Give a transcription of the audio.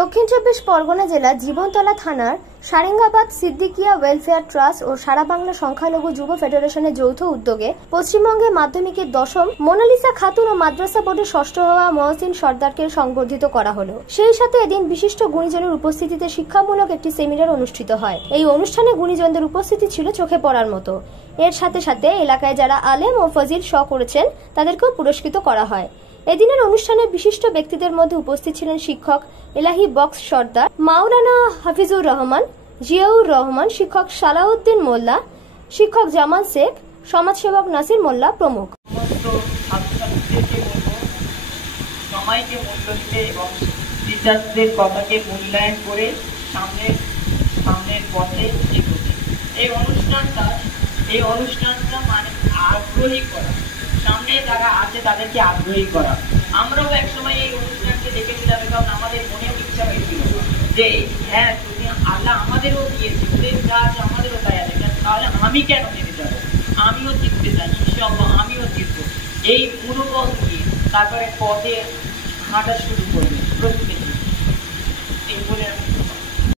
দক্ষিণ চব্বিশ পরগনা জেলার জীবনতলা থানার সারেঙ্গাবাদ সিদ্দিকিয়া ওয়েলফেয়ার ট্রাস্ট ও সারা বাংলা সংখ্যালঘু যুব ফেডারেশনের যৌথ উদ্যোগে পশ্চিমবঙ্গে মাধ্যমিকের দশম মোনালিসা খাতুন ও মাদ্রাসা বোর্ডের ষষ্ঠ হওয়া মহসিন সর্দারকে সংবর্ধিত করা হলো। সেই সাথে এদিন বিশিষ্ট গুণীজনের উপস্থিতিতে শিক্ষামূলক একটি সেমিনার অনুষ্ঠিত হয়। এই অনুষ্ঠানে গুণীজনদের উপস্থিতি ছিল চোখে পড়ার মতো। এর সাথে সাথে এলাকায় যারা আলেম ও ফজিল শ করেছেন তাদেরকেও পুরস্কৃত করা হয়। এদিনের অনুষ্ঠানে বিশিষ্ট ব্যক্তিদের মধ্যে উপস্থিত ছিলেন শিক্ষক এলাহি বক্স সর্দার, মাওলানা হাফিজুর রহমান, জিয়াউর রহমান, শিক্ষক সালাউদ্দিন মোল্লা, শিক্ষক জামাল শেখ, সমাজসেবক নাসির মোল্লা প্রমুখ। সময়কে মূল্য দিতে এবং টিচারদের কথাকে মূল্যায়ন করে সামনের পথে এগোতে। এই অনুষ্ঠানটা মানে আগ্রহী করা, সামনে যারা আছে তাদেরকে আগ্রহী করা। আমরাও একসময় এই অনুষ্ঠানকে দেখেছিলাম এবং আমাদের মনেও ইচ্ছা হয়েছিল যে হ্যাঁ, যদি আল্লাহ আমাদেরও দিয়েছে, ওদের যা আছে আমাদেরও তাই আছে, তাহলে আমি কেন যেতে যাবো, আমিও জিততে চাই, ইনশাআল্লাহ আমিও জিতবো। এই মনোবল নিয়ে তারপরে পথে হাঁটা শুরু করবে প্রত্যেকে, এই বলে আমি